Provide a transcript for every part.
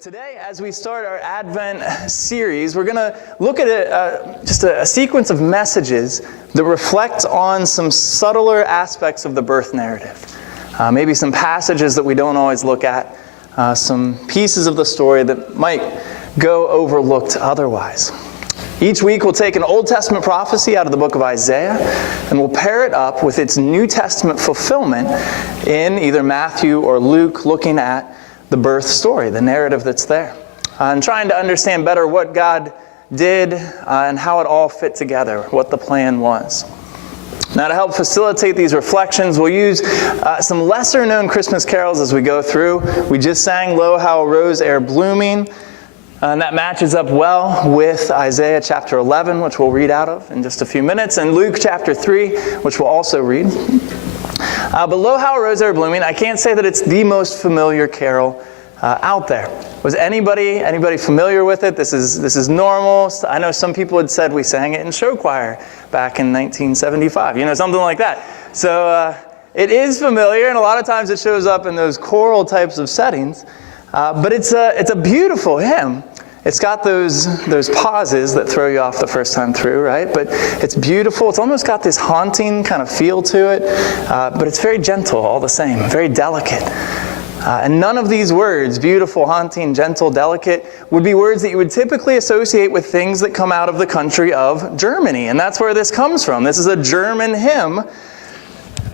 Today, as we start our Advent series, we're going to look at just a sequence of messages that reflect on some subtler aspects of the birth narrative. Maybe some passages that we don't always look at, some pieces of the story that might go overlooked otherwise. Each week we'll take an Old Testament prophecy out of the book of Isaiah, and we'll pair it up with its New Testament fulfillment in either Matthew or Luke, looking at the birth story, the narrative that's there, and trying to understand better what God did and how it all fit together, what the plan was. Now, to help facilitate these reflections, we'll use some lesser-known Christmas carols as we go through. We just sang "Lo, how a rose ere blooming," and that matches up well with Isaiah chapter 11, which we'll read out of in just a few minutes, and Luke chapter 3, which we'll also read. But "Lo, how a rose ere blooming," I can't say that it's the most familiar carol out there. Was anybody familiar with it? This is normal. I know some people had said we sang it in show choir back in 1975, something like that. So it is familiar, and a lot of times it shows up in those choral types of settings. But it's a beautiful hymn. It's got those pauses that throw you off the first time through, right? But it's beautiful. It's almost got this haunting kind of feel to it. But it's very gentle all the same, very delicate. And none of these words, beautiful, haunting, gentle, delicate, would be words that you would typically associate with things that come out of the country of Germany. And that's where this comes from. This is a German hymn.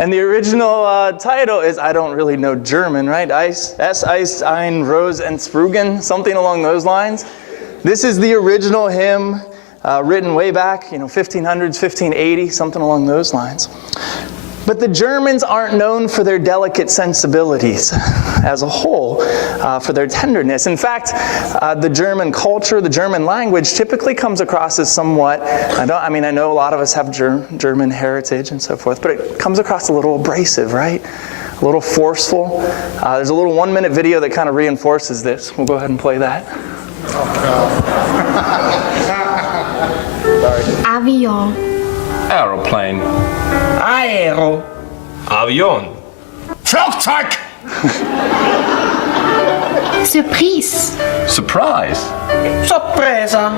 And the original title is, I don't really know German, right? Es ist ein Rose entsprungen, something along those lines. This is the original hymn written way back, 1500s, 1580, something along those lines. But the Germans aren't known for their delicate sensibilities as a whole, for their tenderness. In fact, the German culture, the German language typically comes across as somewhat, I know a lot of us have German heritage and so forth, but it comes across a little abrasive, right? A little forceful. There's a little 1-minute video that kind of reinforces this. We'll go ahead and play that. Sorry. Avion. Aeroplane. Aero. Avion. Flugzeug. Surprise. Surprise. Sorpresa.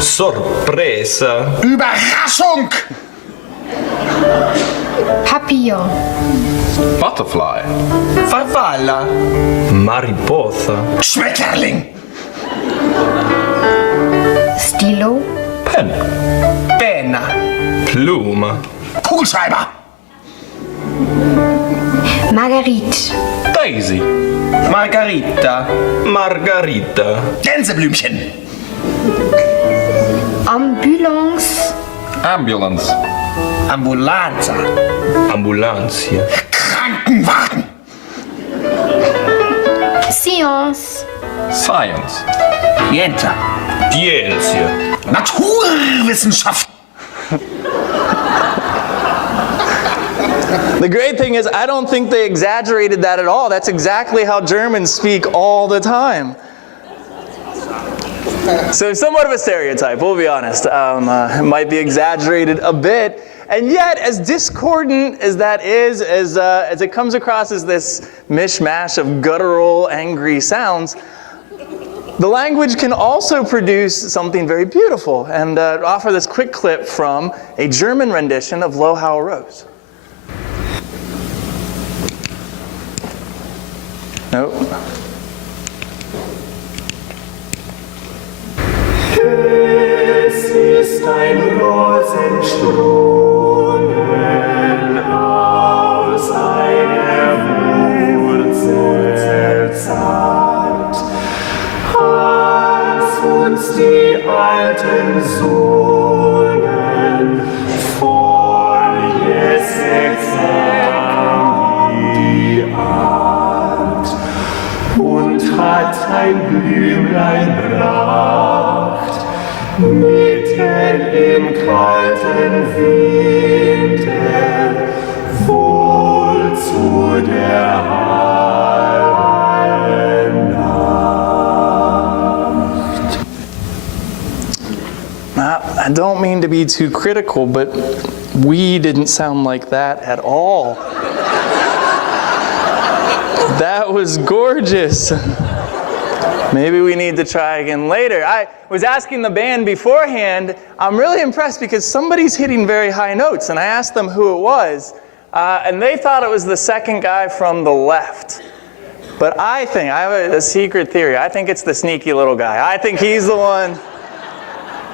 Sorpresa. Überraschung. Papillon. Butterfly. Farfalla. Mariposa. Schmetterling. Stilo. Pen. Penna. Blume. Kugelschreiber. Marguerite. Daisy. Margarita. Margarita. Gänseblümchen. Ambulance. Ambulance. Ambulanza. Ambulancia. Krankenwagen. Science. Science. Niente. Ciencia. Naturwissenschaft. The great thing is, I don't think they exaggerated that at all. That's exactly how Germans speak all the time. So somewhat of a stereotype, we'll be honest. It might be exaggerated a bit. And yet, as discordant as that is, as it comes across as this mishmash of guttural, angry sounds, the language can also produce something very beautiful. And offer this quick clip from a German rendition of "Lo, how a rose." Nope. Es ist ein Rosensprungen aus einer Wurzel zart, als uns die alten sungen, vor Jessex die Art, und hat ein Blümlein bracht, mitten im kalten Winter, wohl zu der halben Nacht. Now, I don't mean to be too critical, but we didn't sound like that at all. That was gorgeous. Maybe we need to try again later. I was asking the band beforehand, I'm really impressed because somebody's hitting very high notes, and I asked them who it was, and they thought it was the second guy from the left. But I have a secret theory. I think it's the sneaky little guy. I think he's the one.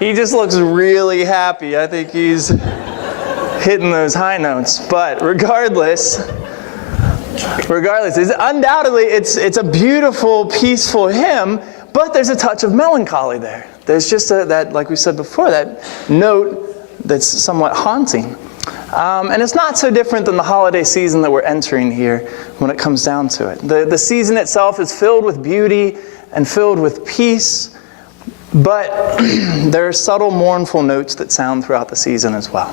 He just looks really happy. I think he's hitting those high notes. But regardless, undoubtedly it's a beautiful, peaceful hymn, but there's a touch of melancholy there. There's just that, like we said before, that note that's somewhat haunting. And it's not so different than the holiday season that we're entering here when it comes down to it. The season itself is filled with beauty and filled with peace, but there are subtle, mournful notes that sound throughout the season as well.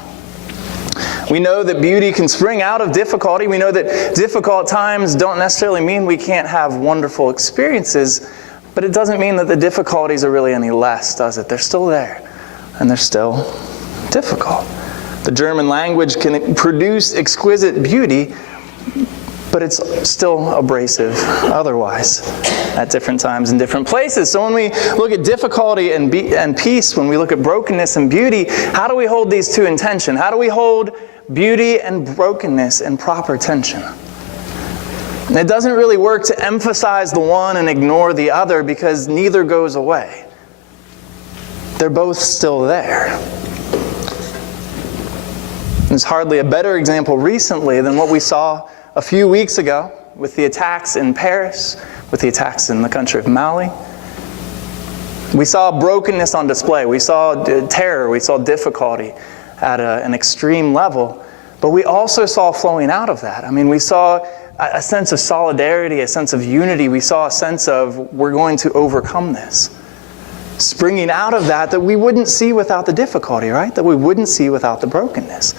We know that beauty can spring out of difficulty. We know that difficult times don't necessarily mean we can't have wonderful experiences, but it doesn't mean that the difficulties are really any less, does it? They're still there, and they're still difficult. The German language can produce exquisite beauty, but it's still abrasive otherwise at different times and different places. So when we look at difficulty and peace, when we look at brokenness and beauty, how do we hold these two in tension? How do we hold beauty and brokenness in proper tension? And it doesn't really work to emphasize the one and ignore the other because neither goes away. They're both still there. There's hardly a better example recently than what we saw a few weeks ago with the attacks in Paris, with the attacks in the country of Mali. We saw brokenness on display. We saw terror. We saw difficulty at an extreme level. But we also saw flowing out of that. I mean, we saw a sense of solidarity, a sense of unity. We saw a sense of we're going to overcome this. Springing out of that we wouldn't see without the difficulty, right? That we wouldn't see without the brokenness.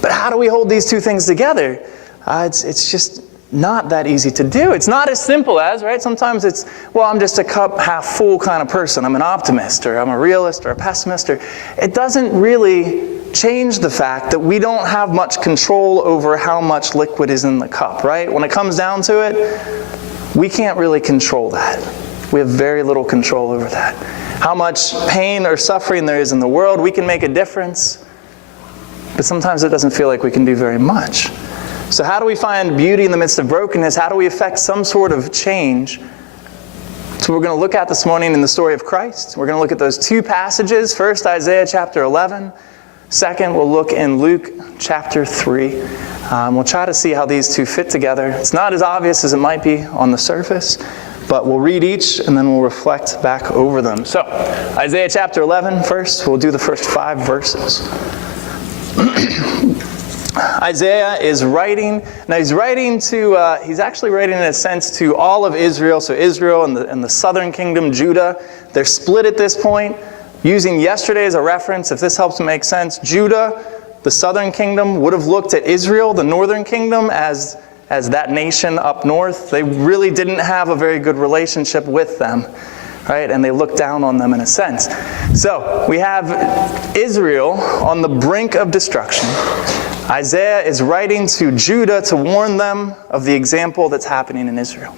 But how do we hold these two things together? It's just not that easy to do. It's not as simple as, right? Sometimes it's, well, I'm just a cup half full kind of person. I'm an optimist, or I'm a realist, or a pessimist. Or it doesn't really change the fact that we don't have much control over how much liquid is in the cup, right? When it comes down to it, we can't really control that. We have very little control over that. How much pain or suffering there is in the world, we can make a difference, but sometimes it doesn't feel like we can do very much. So how do we find beauty in the midst of brokenness? How do we effect some sort of change? So we're going to look at this morning in the story of Christ. We're going to look at those two passages. First, Isaiah chapter 11. Second, we'll look in Luke chapter 3. We'll try to see how these two fit together. It's not as obvious as it might be on the surface, but we'll read each and then we'll reflect back over them. So, Isaiah chapter 11 first. We'll do the first 5 verses. Isaiah is writing. Now he's actually writing in a sense to all of Israel. So Israel and the southern kingdom, Judah, they're split at this point. Using yesterday as a reference, if this helps make sense, Judah, the southern kingdom, would have looked at Israel, the northern kingdom, as that nation up north. They really didn't have a very good relationship with them, right? And they looked down on them in a sense. So we have Israel on the brink of destruction. Isaiah is writing to Judah to warn them of the example that's happening in Israel.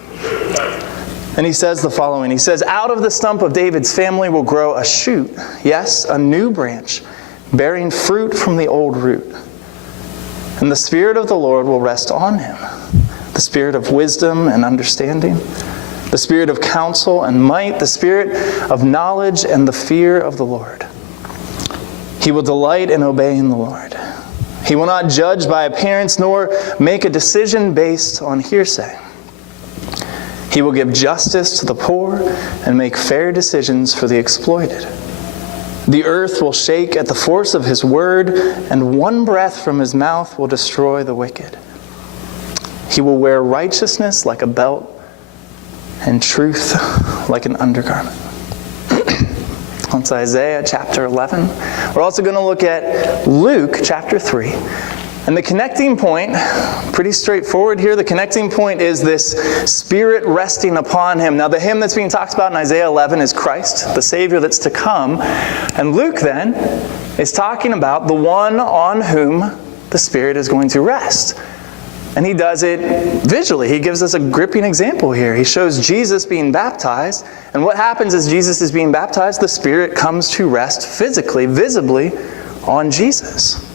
And he says the following. He says, "Out of the stump of David's family will grow a shoot, yes, a new branch, bearing fruit from the old root. And the Spirit of the Lord will rest on him, the Spirit of wisdom and understanding, the Spirit of counsel and might, the Spirit of knowledge and the fear of the Lord. He will delight in obeying the Lord. He will not judge by appearance nor make a decision based on hearsay. He will give justice to the poor and make fair decisions for the exploited. The earth will shake at the force of his word, and one breath from his mouth will destroy the wicked. He will wear righteousness like a belt and truth like an undergarment." That's Isaiah chapter 11. We're also going to look at Luke chapter 3. And the connecting point, pretty straightforward here, the connecting point is this Spirit resting upon him. Now the hymn that's being talked about in Isaiah 11 is Christ, the Savior that's to come. And Luke then is talking about the one on whom the Spirit is going to rest. And he does it visually. He gives us a gripping example here. He shows Jesus being baptized. And what happens as Jesus is being baptized? The Spirit comes to rest physically, visibly on Jesus.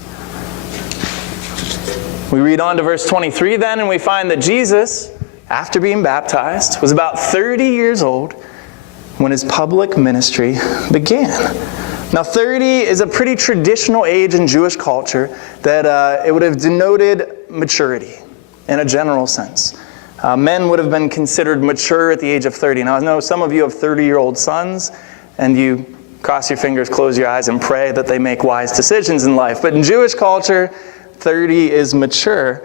We read on to verse 23 then, and we find that Jesus, after being baptized, was about 30 years old when his public ministry began. Now 30 is a pretty traditional age in Jewish culture that it would have denoted maturity in a general sense. Men would have been considered mature at the age of 30. Now I know some of you have 30-year-old sons, and you cross your fingers, close your eyes, and pray that they make wise decisions in life. But in Jewish culture, 30 is mature.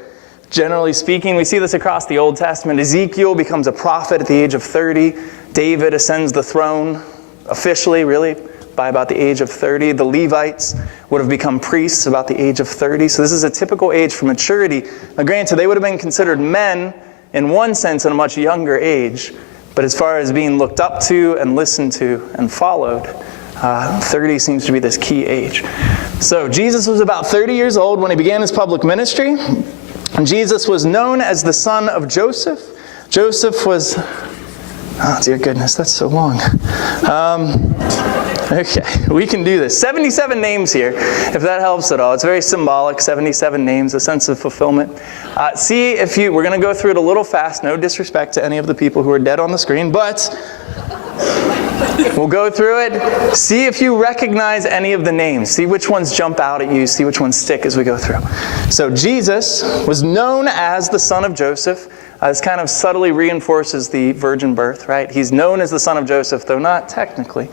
Generally speaking, we see this across the Old Testament. Ezekiel becomes a prophet at the age of 30. David ascends the throne officially, really, by about the age of 30. The Levites would have become priests about the age of 30. So this is a typical age for maturity. Now granted, they would have been considered men in one sense at a much younger age, but as far as being looked up to and listened to and followed, 30 seems to be this key age. So Jesus was about 30 years old when he began his public ministry. And Jesus was known as the son of Joseph. Joseph was, oh dear goodness, that's so long. Okay, we can do this. 77 names here, if that helps at all. It's very symbolic, 77 names, a sense of fulfillment. See if you, we're going to go through it a little fast, no disrespect to any of the people who are dead on the screen, but we'll go through it. See if you recognize any of the names. See which ones jump out at you. See which ones stick as we go through. So Jesus was known as the son of Joseph. This kind of subtly reinforces the virgin birth, right? He's known as the son of Joseph, though not technically.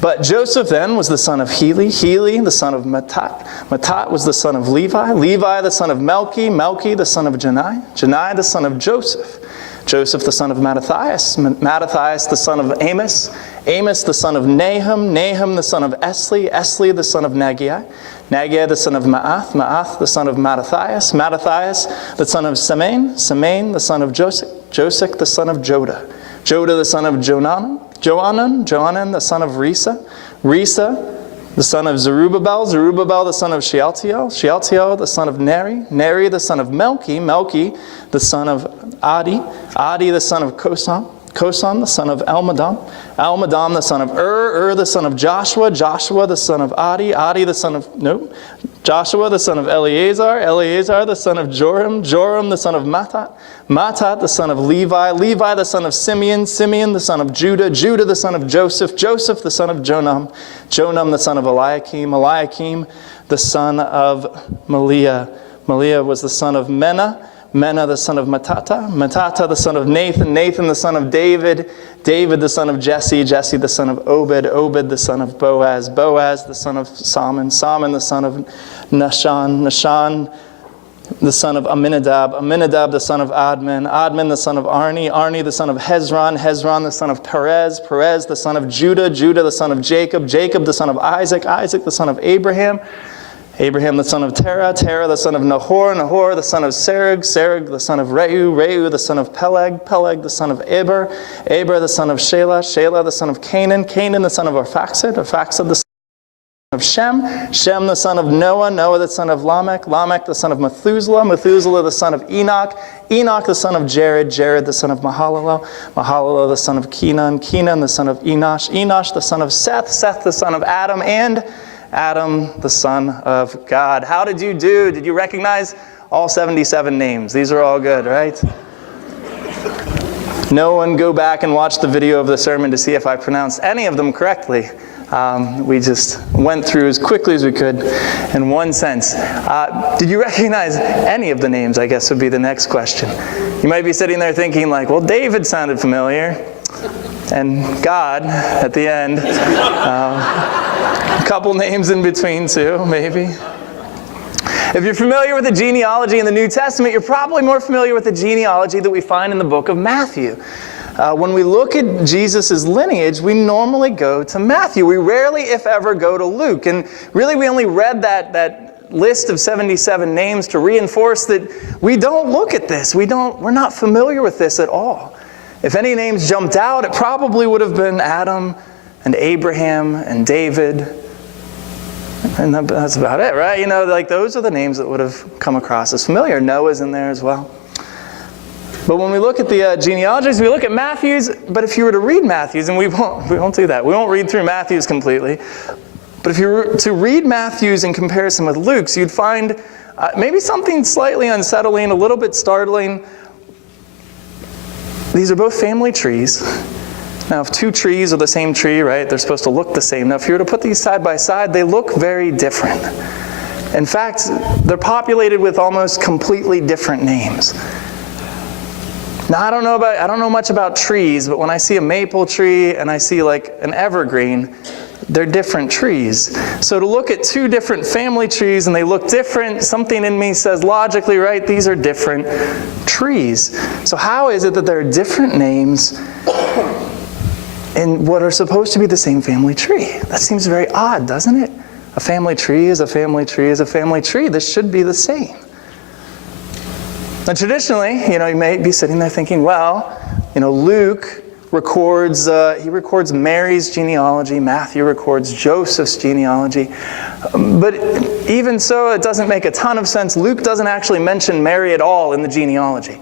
But Joseph then was the son of Heli, Heli the son of Matthat, Matthat was the son of Levi, Levi the son of Melchi, Melchi the son of Janai, Janai the son of Joseph, Joseph the son of Mattathias, Mattathias the son of Amos, Amos the son of Nahum, Nahum the son of Esli, Esli the son of Nagai, Nagai the son of Maath, Maath the son of Mattathias, Mattathias the son of Semein, Semein the son of Joseph, Joseph the son of Jodah, Jodah the son of Johanan, Johanan the son of Risa, Risa the son of Zerubbabel, Zerubbabel the son of Shealtiel, Shealtiel the son of Neri, Neri the son of Melchi, Melchi the son of Adi, Adi the son of Kosan, Kosan the son of Elmadam, Elmadam the son of Ur the son of Joshua, Joshua the son of Adi, Adi the son of, Joshua the son of Eleazar, Eleazar the son of Joram, Joram the son of Mattat, Mattat the son of Levi, Levi the son of Simeon, Simeon the son of Judah, Judah the son of Joseph, Joseph the son of Jonam, Jonam the son of Eliakim, Eliakim the son of Meliah, Meliah was the son of Menah, Menah the son of Mattata, Mattata the son of Nathan, Nathan the son of David, David the son of Jesse, Jesse the son of Obed, Obed the son of Boaz, Boaz the son of Salmon, Salmon the son of Nahshon, Nahshon the son of Aminadab, Aminadab the son of Admin, Admin the son of Arni, Arni the son of Hezron, Hezron the son of Perez, Perez the son of Judah, Judah the son of Jacob, Jacob the son of Isaac, Isaac the son of Abraham, Abraham the son of Terah, Terah the son of Nahor, Nahor the son of Serug, Serug the son of Reu, Reu the son of Peleg, Peleg the son of Eber, Eber the son of Shelah, Shelah the son of Canaan, Canaan the son of Arphaxad, Arphaxad the son of Shem, Shem the son of Noah, Noah the son of Lamech, Lamech the son of Methuselah, Methuselah the son of Enoch, Enoch the son of Jared, Jared the son of Mahalalel, Mahalalel the son of Kenan, Kenan the son of Enosh, Enosh the son of Seth, Seth the son of Adam, and Adam, the son of God. How did you do? Did you recognize all 77 names? These are all good, right? No one go back and watch the video of the sermon to see if I pronounced any of them correctly. We just went through as quickly as we could in one sense. Did you recognize any of the names, I guess would be the next question. You might be sitting there thinking like, well, David sounded familiar. And God at the end. A couple names in between too, maybe. If you're familiar with the genealogy in the New Testament, you're probably more familiar with the genealogy that we find in the book of Matthew. When we look at Jesus' lineage, we normally go to Matthew. We rarely, if ever, go to Luke. And really, we only read that list of 77 names to reinforce that we don't look at this. We're not familiar with this at all. If any names jumped out, it probably would have been Adam and Abraham and David And that's about it, right? Like those are the names that would have come across as familiar. Noah's in there as well. But when we look at the genealogies, we look at Matthew's, but if you were to read Matthew's, and we won't do that. We won't read through Matthew's completely. But if you were to read Matthew's in comparison with Luke's, you'd find maybe something slightly unsettling, a little bit startling. These are both family trees. Now, if two trees are the same tree, right, they're supposed to look the same. Now, if you were to put these side by side, they look very different. In fact, they're populated with almost completely different names. Now, I don't know much about trees, but when I see a maple tree and I see like an evergreen, they're different trees. So to look at two different family trees and they look different, something in me says logically, right, these are different trees. So how is it that there are different names in what are supposed to be the same family tree? That seems very odd, doesn't it? A family tree is a family tree is a family tree. This should be the same. Now traditionally, you may be sitting there thinking, well, Luke records Mary's genealogy, Matthew records Joseph's genealogy. But even so, it doesn't make a ton of sense. Luke doesn't actually mention Mary at all in the genealogy.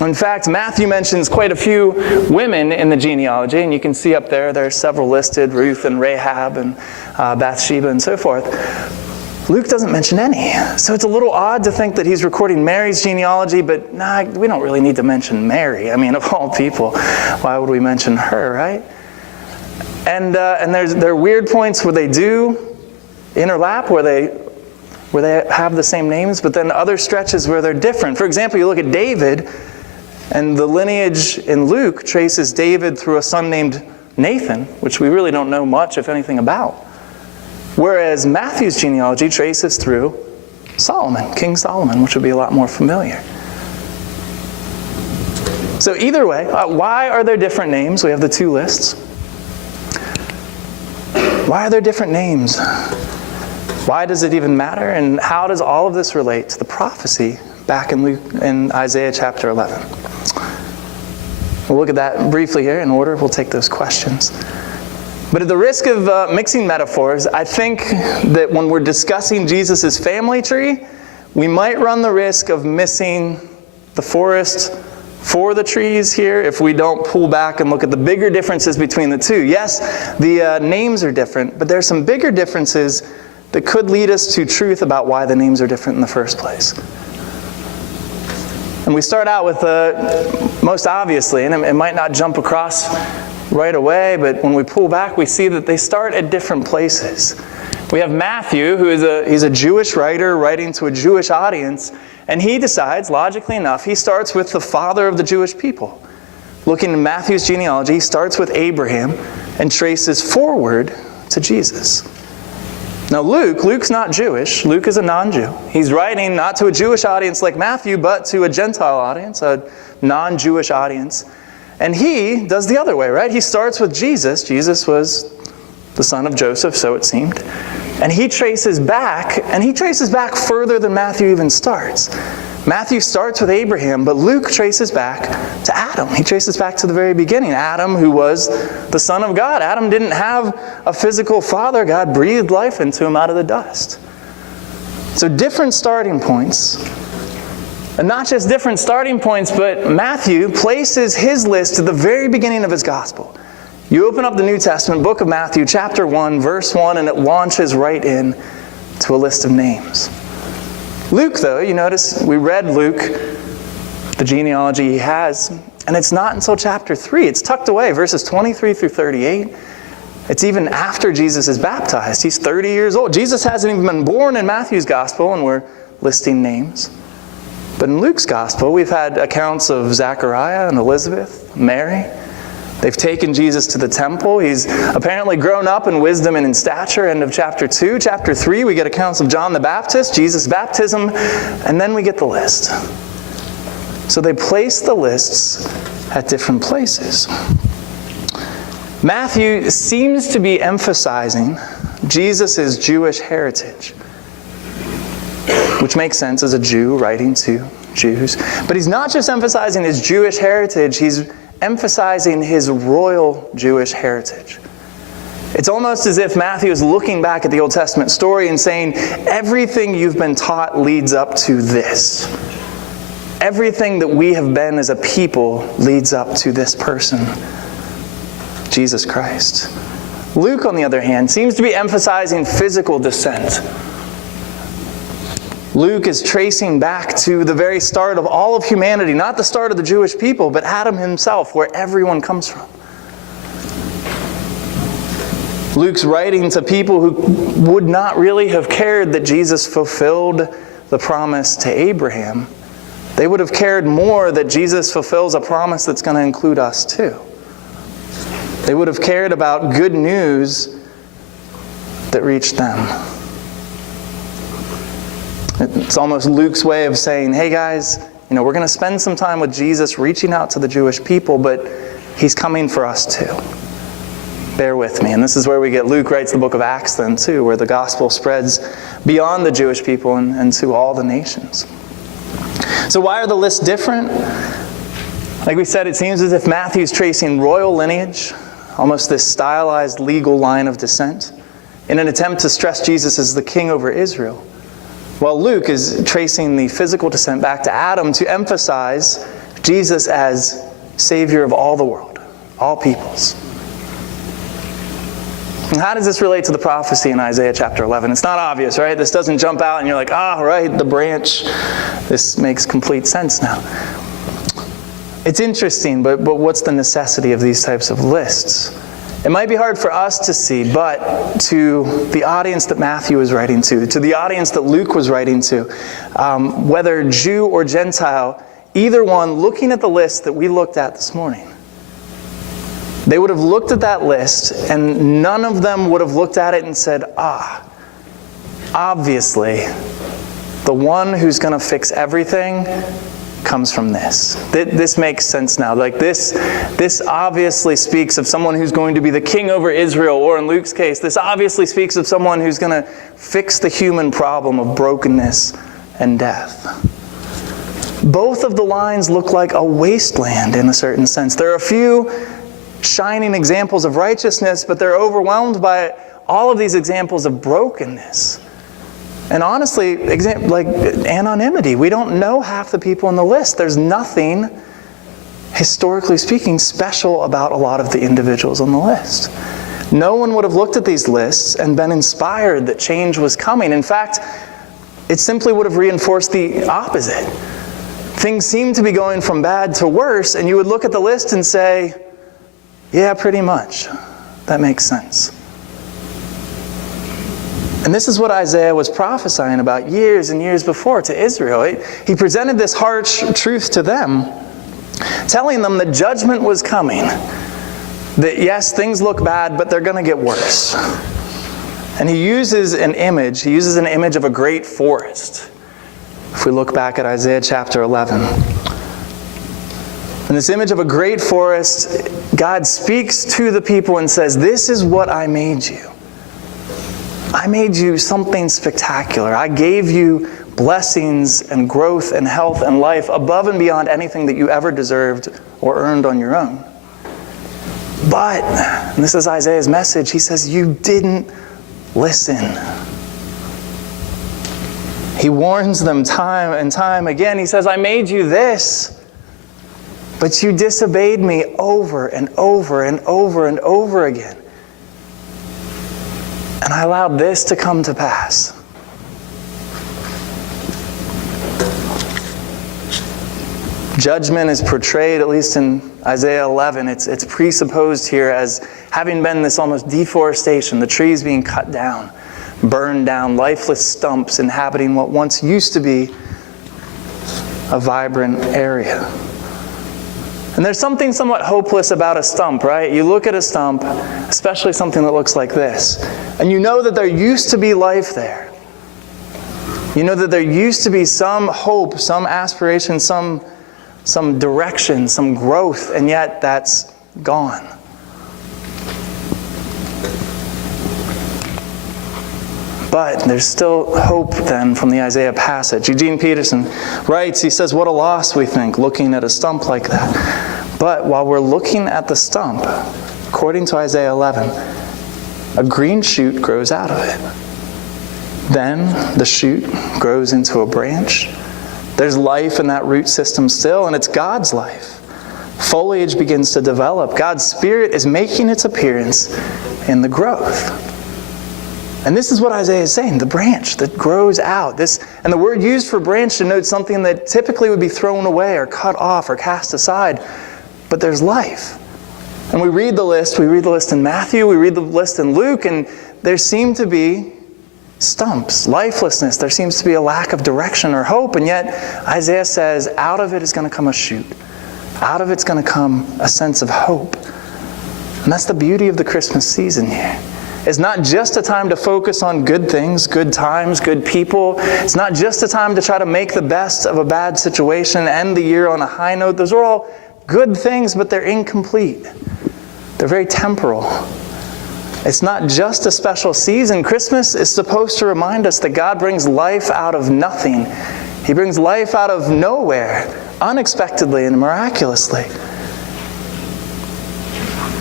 In fact, Matthew mentions quite a few women in the genealogy, and you can see up there are several listed, Ruth and Rahab and Bathsheba and so forth. Luke doesn't mention any. So it's a little odd to think that he's recording Mary's genealogy, but we don't really need to mention Mary. I mean, of all people, why would we mention her, right? And there are weird points where they do interlap, where they have the same names, but then other stretches where they're different. For example, you look at David, and the lineage in Luke traces David through a son named Nathan, which we really don't know much, if anything, about. Whereas Matthew's genealogy traces through Solomon, King Solomon, which would be a lot more familiar. So either way, why are there different names? We have the two lists. Why are there different names? Why does it even matter? And how does all of this relate to the prophecy back in Isaiah chapter 11? We'll look at that briefly here in order. We'll take those questions. But at the risk of mixing metaphors, I think that when we're discussing Jesus' family tree, we might run the risk of missing the forest for the trees here if we don't pull back and look at the bigger differences between the two. Yes, the names are different, but there's some bigger differences that could lead us to truth about why the names are different in the first place. And we start out with most obviously, and it might not jump across right away, but when we pull back, we see that they start at different places. We have Matthew, who is he's a Jewish writer writing to a Jewish audience, and he decides, logically enough, he starts with the father of the Jewish people. Looking at Matthew's genealogy, he starts with Abraham and traces forward to Jesus. Now Luke's not Jewish. Luke is a non-Jew. He's writing not to a Jewish audience like Matthew, but to a Gentile audience, a non-Jewish audience. And he does the other way, right? He starts with Jesus. Jesus was the son of Joseph, so it seemed. And he traces back further than Matthew even starts. Matthew starts with Abraham, but Luke traces back to Adam. He traces back to the very beginning. Adam, who was the son of God. Adam didn't have a physical father. God breathed life into him out of the dust. So different starting points. And not just different starting points, but Matthew places his list at the very beginning of his gospel. You open up the New Testament, book of Matthew, chapter 1, verse 1, and it launches right in to a list of names. Luke, though, you notice we read Luke, the genealogy he has, and it's not until chapter 3. It's tucked away, verses 23 through 38. It's even after Jesus is baptized. He's 30 years old. Jesus hasn't even been born in Matthew's gospel, and we're listing names. But in Luke's gospel, we've had accounts of Zechariah and Elizabeth, Mary. They've taken Jesus to the temple. He's apparently grown up in wisdom and in stature. End of chapter 2. Chapter 3, we get accounts of John the Baptist, Jesus' baptism, and then we get the list. So they place the lists at different places. Matthew seems to be emphasizing Jesus' Jewish heritage, which makes sense as a Jew writing to Jews. But he's not just emphasizing his Jewish heritage, he's emphasizing his royal Jewish heritage. It's almost as if Matthew is looking back at the Old Testament story and saying, everything you've been taught leads up to this. Everything that we have been as a people leads up to this person, Jesus Christ. Luke, on the other hand, seems to be emphasizing physical descent. Luke is tracing back to the very start of all of humanity, not the start of the Jewish people, but Adam himself, where everyone comes from. Luke's writing to people who would not really have cared that Jesus fulfilled the promise to Abraham. They would have cared more that Jesus fulfills a promise that's going to include us too. They would have cared about good news that reached them. It's almost Luke's way of saying, hey guys, we're going to spend some time with Jesus reaching out to the Jewish people, but he's coming for us too. Bear with me. And this is where Luke writes the book of Acts then too, where the gospel spreads beyond the Jewish people and to all the nations. So why are the lists different? Like we said, it seems as if Matthew's tracing royal lineage, almost this stylized legal line of descent, in an attempt to stress Jesus as the king over Israel. While Luke is tracing the physical descent back to Adam to emphasize Jesus as Savior of all the world, all peoples. And how does this relate to the prophecy in Isaiah chapter 11? It's not obvious, right? This doesn't jump out and you're like, right, the branch. This makes complete sense now. It's interesting, but what's the necessity of these types of lists? It might be hard for us to see, but to the audience that Matthew was writing to the audience that Luke was writing to, whether Jew or Gentile, either one, looking at the list that we looked at this morning, they would have looked at that list and none of them would have looked at it and said, obviously, the one who's going to fix everything comes from this. This makes sense now. Like this obviously speaks of someone who's going to be the king over Israel, or in Luke's case, this obviously speaks of someone who's going to fix the human problem of brokenness and death. Both of the lines look like a wasteland in a certain sense. There are a few shining examples of righteousness, but they're overwhelmed by all of these examples of brokenness. And honestly, like anonymity. We don't know half the people in the list. There's nothing, historically speaking, special about a lot of the individuals on the list. No one would have looked at these lists and been inspired that change was coming. In fact, it simply would have reinforced the opposite. Things seem to be going from bad to worse, and you would look at the list and say, yeah, pretty much. That makes sense. And this is what Isaiah was prophesying about years and years before to Israel. He presented this harsh truth to them, telling them that judgment was coming. That yes, things look bad, but they're going to get worse. And he uses an image of a great forest. If we look back at Isaiah chapter 11. In this image of a great forest, God speaks to the people and says, this is what I made you. I made you something spectacular. I gave you blessings and growth and health and life above and beyond anything that you ever deserved or earned on your own. But, and this is Isaiah's message, he says, you didn't listen. He warns them time and time again. He says, I made you this, but you disobeyed me over and over and over and over again. And I allowed this to come to pass. Judgment is portrayed, at least in Isaiah 11, it's presupposed here as having been this almost deforestation, the trees being cut down, burned down, lifeless stumps inhabiting what once used to be a vibrant area. And there's something somewhat hopeless about a stump, right? You look at a stump, especially something that looks like this, and you know that there used to be life there. You know that there used to be some hope, some aspiration, some direction, some growth, and yet that's gone. But there's still hope then from the Isaiah passage. Eugene Peterson writes, he says, what a loss we think looking at a stump like that. But while we're looking at the stump, according to Isaiah 11, a green shoot grows out of it. Then the shoot grows into a branch. There's life in that root system still, and it's God's life. Foliage begins to develop. God's Spirit is making its appearance in the growth. And this is what Isaiah is saying, the branch that grows out. And the word used for branch denotes something that typically would be thrown away or cut off or cast aside. But there's life. And we read the list in Matthew, we read the list in Luke, and there seem to be stumps, lifelessness. There seems to be a lack of direction or hope, and yet Isaiah says, out of it is going to come a shoot. Out of it's going to come a sense of hope. And that's the beauty of the Christmas season here. It's not just a time to focus on good things, good times, good people. It's not just a time to try to make the best of a bad situation, end the year on a high note. Those are all good things, but they're incomplete. They're very temporal. It's not just a special season. Christmas is supposed to remind us that God brings life out of nothing. He brings life out of nowhere, unexpectedly and miraculously.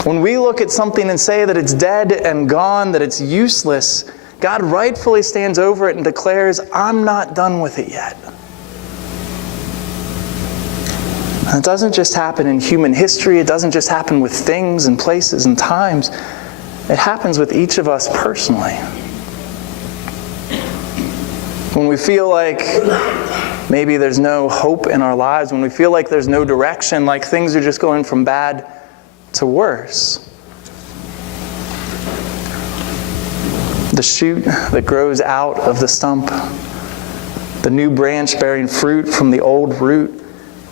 When we look at something and say that it's dead and gone, that it's useless, God rightfully stands over it and declares, I'm not done with it yet. And it doesn't just happen in human history. It doesn't just happen with things and places and times. It happens with each of us personally. When we feel like maybe there's no hope in our lives, when we feel like there's no direction, like things are just going from bad to worse, the shoot that grows out of the stump, the new branch bearing fruit from the old root,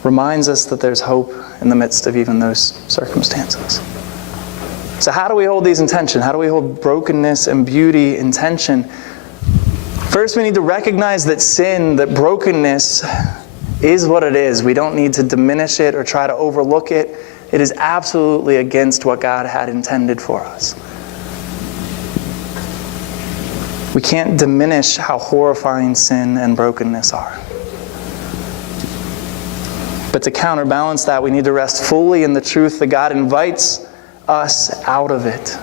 reminds us that there's hope in the midst of even those circumstances. So how do we hold these in tension? How do we hold brokenness and beauty in tension? First, we need to recognize that sin, that brokenness is what it is. We don't need to diminish it or try to overlook it. It is absolutely against what God had intended for us. We can't diminish how horrifying sin and brokenness are. But to counterbalance that, we need to rest fully in the truth that God invites us out of it.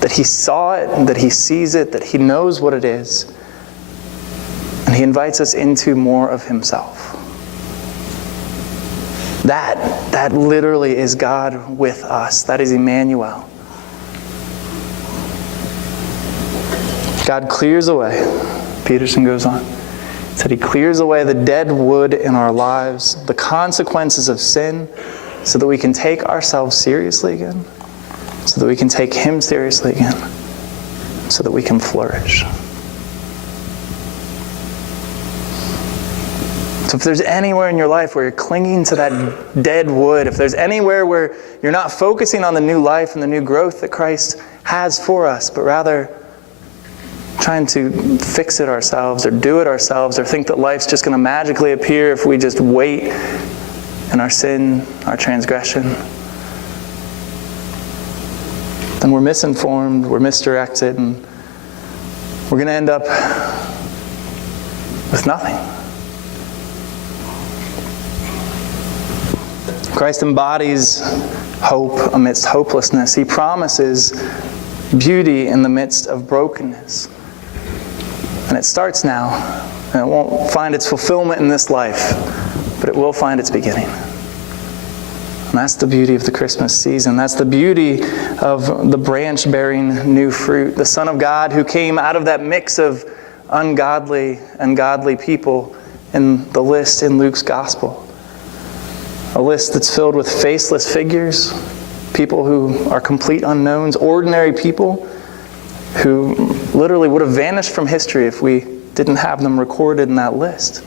That He saw it, that He sees it, that He knows what it is. And He invites us into more of Himself. That literally is God with us. That is Emmanuel. God clears away, Peterson goes on, said He clears away the dead wood in our lives, the consequences of sin, so that we can take ourselves seriously again, so that we can take Him seriously again, so that we can flourish. So if there's anywhere in your life where you're clinging to that dead wood, if there's anywhere where you're not focusing on the new life and the new growth that Christ has for us, but rather trying to fix it ourselves or do it ourselves or think that life's just going to magically appear if we just wait in our sin, our transgression, then we're misinformed, we're misdirected, and we're going to end up with nothing. Christ embodies hope amidst hopelessness. He promises beauty in the midst of brokenness. And it starts now, and it won't find its fulfillment in this life, but it will find its beginning. And that's the beauty of the Christmas season. That's the beauty of the branch bearing new fruit. The Son of God who came out of that mix of ungodly and godly people in the list in Luke's Gospel. A list that's filled with faceless figures, people who are complete unknowns, ordinary people who literally would have vanished from history if we didn't have them recorded in that list.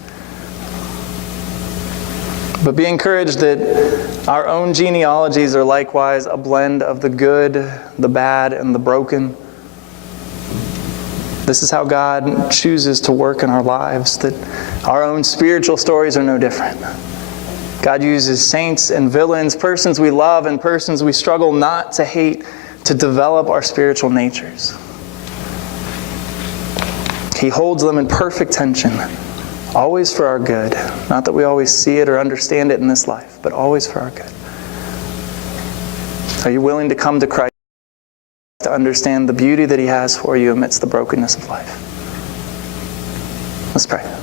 But be encouraged that our own genealogies are likewise a blend of the good, the bad, and the broken. This is how God chooses to work in our lives, that our own spiritual stories are no different. God uses saints and villains, persons we love and persons we struggle not to hate, to develop our spiritual natures. He holds them in perfect tension, always for our good. Not that we always see it or understand it in this life, but always for our good. Are you willing to come to Christ to understand the beauty that he has for you amidst the brokenness of life. Let's pray.